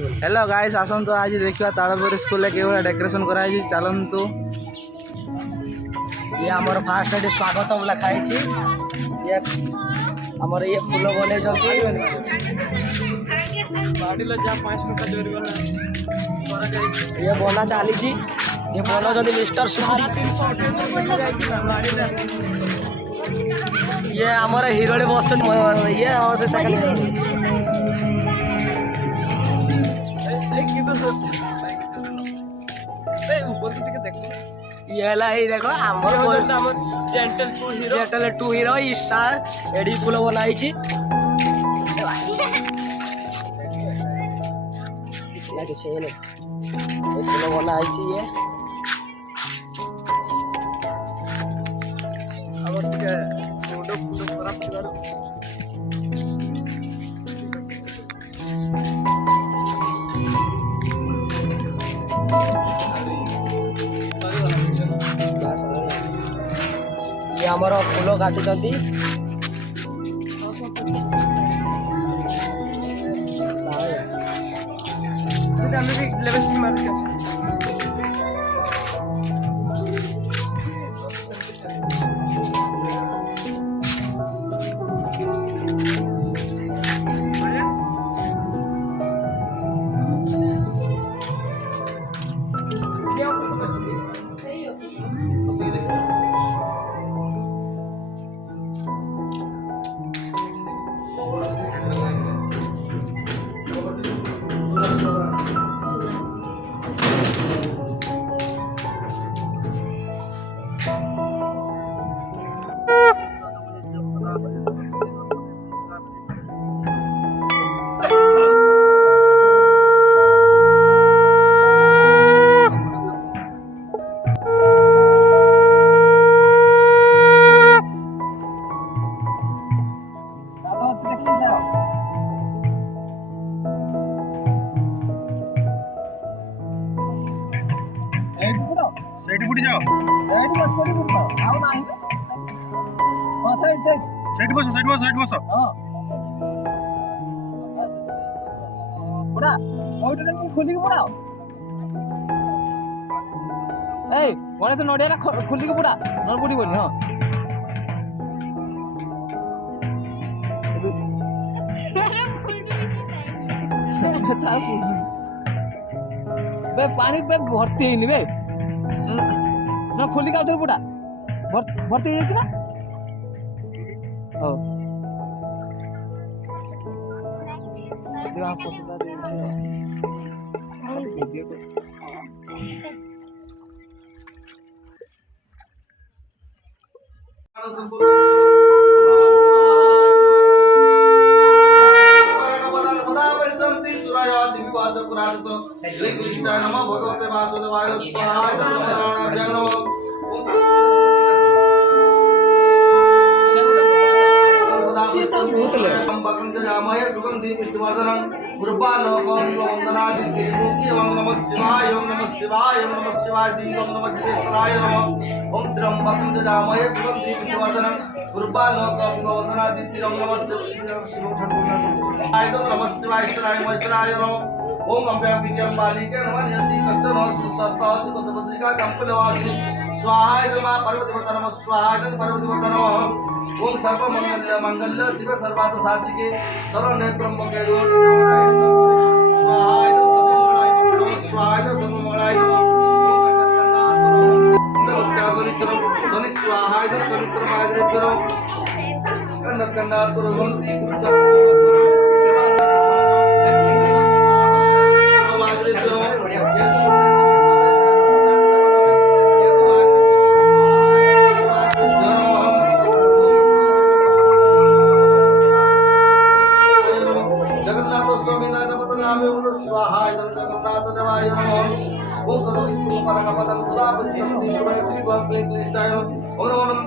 hello guys आसतु आज देखा Talpur school के डेकोरेशन कराई चलतु ये आमर फास्ट एटी स्वागतम लिखाई ये आमर ये फूल बन ये बना चली ये बनाऊँ मिस्टर सुधीर ये आमर हिरोड़े बस ये से सेकंड ये देखो जेंटल टू हीरो स्टार एडी फूल बनाई फूल बनाई ये आमर फूल काटुंट खोलिक पड़ा गणेश नड़िया खोलिक पड़ा न पड़ोनी हाँ पानी भर्ती है बे न खोलिक आउे पड़ा भर्ती ना नमो भगवते वासुदेवाय ओम अम्ब्यां बालिके नमः यति कश्चन सुसस्ता सुखसुभद्रिका कंपलवासी स्वाहाय नमः पार्वतीवता नमः स्वाहाय पार्वतीवता नमः ओम सर्वमंगल मंगल्य शिव सर्वार्थ साधिके सर्वनेत्रम्बके स्वाहाय स्वाहाय सर्वमंगलाय स्वाहाय चरित्रमाद्रेभ्यो कन्नकन्नातुर होन्ति स्वाहाय जगन्नाथ देवाय नमः ओम तदविष्णु परमपदं सदा विश्वं दीपयति भक्ति क्लिष्टाय ओम